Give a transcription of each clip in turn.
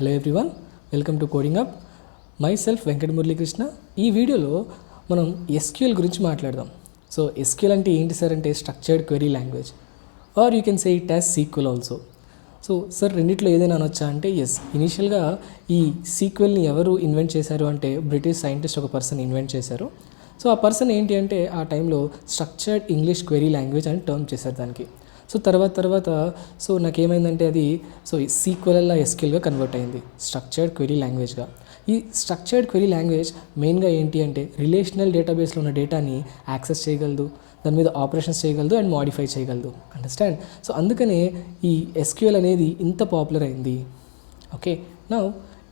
Hello everyone, welcome to coding up. My self Venkata Muralikrishna. ఈ వీడియోలో మనం ఎస్క్యూఎల్ గురించి మాట్లాడదాం. సో ఎస్క్యూఎల్ అంటే ఏంటి సార్ అంటే structured query language, or you can say it as sequel also. So sir రెండిట్లో ఏదైనా అనొచ్చా అంటే ఎస్. ఇనీషియల్గా ఈ సీక్వెల్ని ఎవరు ఇన్వెంట్ చేశారు అంటే బ్రిటిష్ సైంటిస్ట్ ఒక పర్సన్ ఇన్వెంట్ చేశారు. సో ఆ పర్సన్ ఏంటి అంటే ఆ టైంలో స్ట్రక్చర్డ్ ఇంగ్లీష్ క్వెరీ లాంగ్వేజ్ అని టర్మ్ చేశారు దానికి. సో తర్వాత సో నాకేమైందంటే అది సీక్వెల్ ఎస్క్యూఎల్గా కన్వర్ట్ అయింది, స్ట్రక్చర్డ్ క్వెరీ లాంగ్వేజ్గా. ఈ స్ట్రక్చర్డ్ క్వెరీ లాంగ్వేజ్ మెయిన్గా ఏంటి అంటే రిలేషనల్ డేటాబేస్లో ఉన్న డేటాని యాక్సెస్ చేయగలదు, దాని మీద ఆపరేషన్స్ చేయగలదు అండ్ మాడిఫై చేయగలదు. అండర్స్టాండ్? సో అందుకనే ఈ ఎస్క్యూఎల్ అనేది ఇంత పాపులర్ అయింది. ఓకే, నా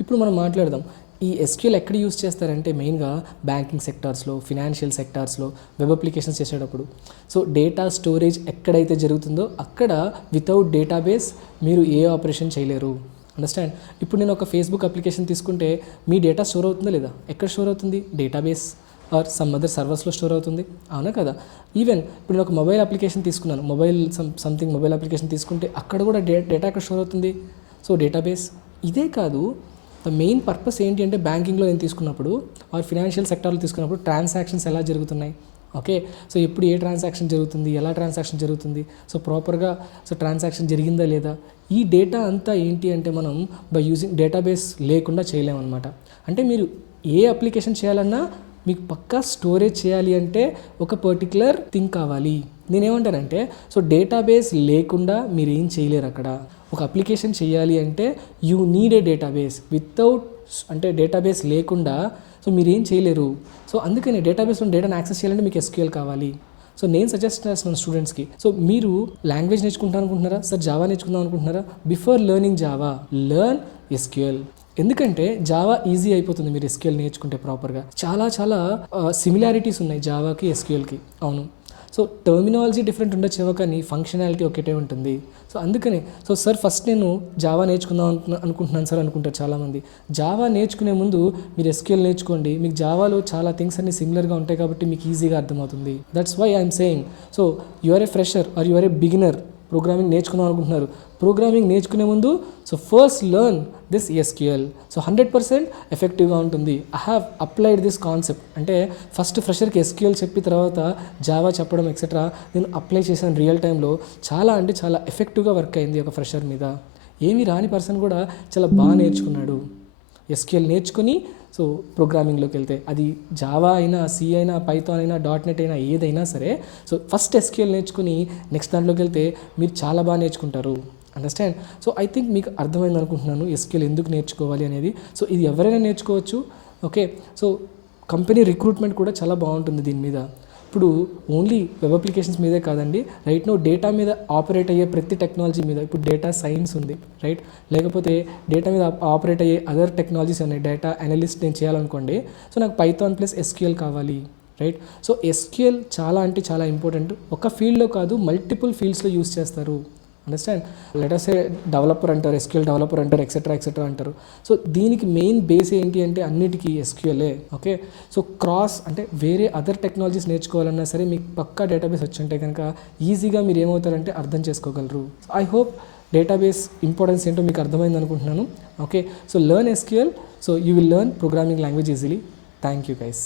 ఇప్పుడు మనం మాట్లాడదాం ఈ ఎస్క్యూఎల్ ఎక్కడ యూస్ చేస్తారంటే మెయిన్గా బ్యాంకింగ్ సెక్టార్స్లో, ఫినాన్షియల్ సెక్టార్స్లో, వెబ్ అప్లికేషన్స్ చేసేటప్పుడు. సో డేటా స్టోరేజ్ ఎక్కడైతే జరుగుతుందో అక్కడ వితౌట్ డేటాబేస్ మీరు ఏ ఆపరేషన్ చేయలేరు. అండర్స్టాండ్? ఇప్పుడు నేను ఒక ఫేస్బుక్ అప్లికేషన్ తీసుకుంటే మీ డేటా స్టోర్ అవుతుందా లేదా? ఎక్కడ స్టోర్ అవుతుంది? డేటాబేస్ ఆర్ సమ్ అదర్ సర్వర్స్లో స్టోర్ అవుతుంది, అవునా కదా? ఈవెన్ ఇప్పుడు నేను ఒక మొబైల్ అప్లికేషన్ తీసుకున్నాను, సంథింగ్ మొబైల్ అప్లికేషన్ తీసుకుంటే అక్కడ కూడా డేటా ఎక్కడ స్టోర్ అవుతుంది? So database. ఇదే కాదు, ద మెయిన్ పర్పస్ ఏంటి అంటే బ్యాంకింగ్లో నేను తీసుకున్నప్పుడు ఆర్ ఫినాన్షియల్ సెక్టార్లో తీసుకున్నప్పుడు ట్రాన్సాక్షన్స్ ఎలా జరుగుతున్నాయి, ఓకే, సో ఎప్పుడు ఏ ట్రాన్సాక్షన్ జరుగుతుంది, ఎలా ట్రాన్సాక్షన్ జరుగుతుంది, సో ప్రాపర్గా ట్రాన్సాక్షన్ జరిగిందా లేదా, ఈ డేటా అంతా ఏంటి అంటే మనం బై యూజింగ్ డేటాబేస్ లేకుండా చేయలేమన్నమాట. అంటే మీరు ఏ అప్లికేషన్ చేయాలన్నా మీకు పక్కా స్టోరేజ్ చేయాలి అంటే ఒక పర్టికులర్ థింగ్ కావాలి. నేనేమంటానంటే డేటాబేస్ లేకుండా మీరు ఏం చేయలేరు. అక్కడ ఒక అప్లికేషన్ చేయాలి అంటే you need a database. Without అంటే డేటాబేస్ లేకుండా మీరు ఏం చేయలేరు. సో అందుకని డేటాబేస్లో డేటాను యాక్సెస్ చేయాలంటే మీకు ఎస్క్యూఎల్ కావాలి. సో నేను సజెస్ట్ చేస్తున్నాను స్టూడెంట్స్కి, మీరు లాంగ్వేజ్ నేర్చుకుంటాను అనుకుంటున్నారా సార్, జావా నేర్చుకుందాం అనుకుంటున్నారా? Before learning Java, learn SQL. ఎందుకంటే జావా ఈజీ అయిపోతుంది మీరు ఎస్క్యూఎల్ నేర్చుకుంటే ప్రాపర్గా. చాలా సిమిలారిటీస్ ఉన్నాయి జావాకి ఎస్క్యూఎల్కి. అవును, సో టర్మినాలజీ డిఫరెంట్ ఉండొచ్చేమో కానీ ఫంక్షనాలిటీ ఒకటే ఉంటుంది. సో అందుకనే సార్ ఫస్ట్ నేను జావా నేర్చుకుందాం అనుకుంటున్నాను సార్ అనుకుంటారు చాలామంది. జావా నేర్చుకునే ముందు మీరు ఎస్క్యూఎల్ నేర్చుకోండి. మీకు జావాలో చాలా థింగ్స్ అన్ని సిమిలర్గా ఉంటాయి కాబట్టి మీకు ఈజీగా అర్థమవుతుంది. That's why I'm saying. So you are a fresher or you are a beginner, programming నేర్చుకుందాం అనుకుంటున్నారు. ప్రోగ్రామింగ్ నేర్చుకునే ముందు ఫస్ట్ లెర్న్ దిస్ ఎస్క్యూఎల్. 100% ఎఫెక్టివ్గా ఉంటుంది. I have applied this concept. అంటే ఫస్ట్ ఫ్రెషర్కి ఎస్క్యూఎల్ చెప్పి తర్వాత జావా చెప్పడం ఎక్సెట్రా నేను అప్లై చేశాను రియల్ టైంలో. చాలా ఎఫెక్టివ్గా వర్క్ అయింది ఒక ఫ్రెషర్ మీద. ఏమీ రాని పర్సన్ కూడా చాలా బాగా నేర్చుకున్నాడు. ఎస్క్యూఎల్ నేర్చుకుని ప్రోగ్రామింగ్లోకి వెళ్తే అది జావా అయినా, సి అయినా, పైథాన్ అయినా, .NET అయినా ఏదైనా సరే, ఫస్ట్ ఎస్క్యూఎల్ నేర్చుకుని నెక్స్ట్ దాంట్లోకి వెళ్తే మీరు చాలా బాగా నేర్చుకుంటారు. అండర్స్టాండ్? ఐ థింక్ మీకు అర్థమైంది అనుకుంటున్నాను ఎస్క్యూఎల్ ఎందుకు నేర్చుకోవాలి అనేది. ఇది ఎవరైనా నేర్చుకోవచ్చు. ఓకే, కంపెనీ రిక్రూట్మెంట్ కూడా చాలా బాగుంటుంది దీని మీద. ఇప్పుడు ఓన్లీ వెబ్ అప్లికేషన్స్ మీదే కాదండి, రైట్ నో డేటా మీద ఆపరేట్ అయ్యే ప్రతి టెక్నాలజీ మీద, ఇప్పుడు డేటా సైన్స్ ఉంది, రైట్, లేకపోతే డేటా మీద ఆపరేట్ అయ్యే అదర్ టెక్నాలజీస్ ఉన్నాయి. డేటా అనలిస్ట్ నేను చేయాలనుకోండి, నాకు పైథాన్ ప్లస్ ఎస్క్యూఎల్ కావాలి, రైట్. ఎస్క్యూఎల్ చాలా ఇంపార్టెంట్. ఒక ఫీల్డ్లో కాదు, మల్టిపుల్ ఫీల్డ్స్లో యూస్ చేస్తారు. అండర్స్టాండ్? లెటర్స్ ఏ డెవలపర్ అంటారు, ఎస్క్యూఎల్ డెవలపర్ అంటారు, ఎక్సెట్రా అంటారు. దీనికి మెయిన్ బేస్ ఏంటి అంటే అన్నిటికీ ఎస్క్యూఎలే. ఓకే, క్రాస్ అంటే వేరే అదర్ టెక్నాలజీస్ నేర్చుకోవాలన్నా సరే మీకు పక్కా డేటాబేస్ వచ్చి ఉంటే కనుక ఈజీగా మీరు ఏమవుతారంటే అర్థం చేసుకోగలరు. ఐ హోప్ డేటాబేస్ ఇంపార్టెన్స్ ఏంటో మీకు అర్థమైంది అనుకుంటున్నాను. Okay, learn SQL. You will learn programming language easily. Thank you guys.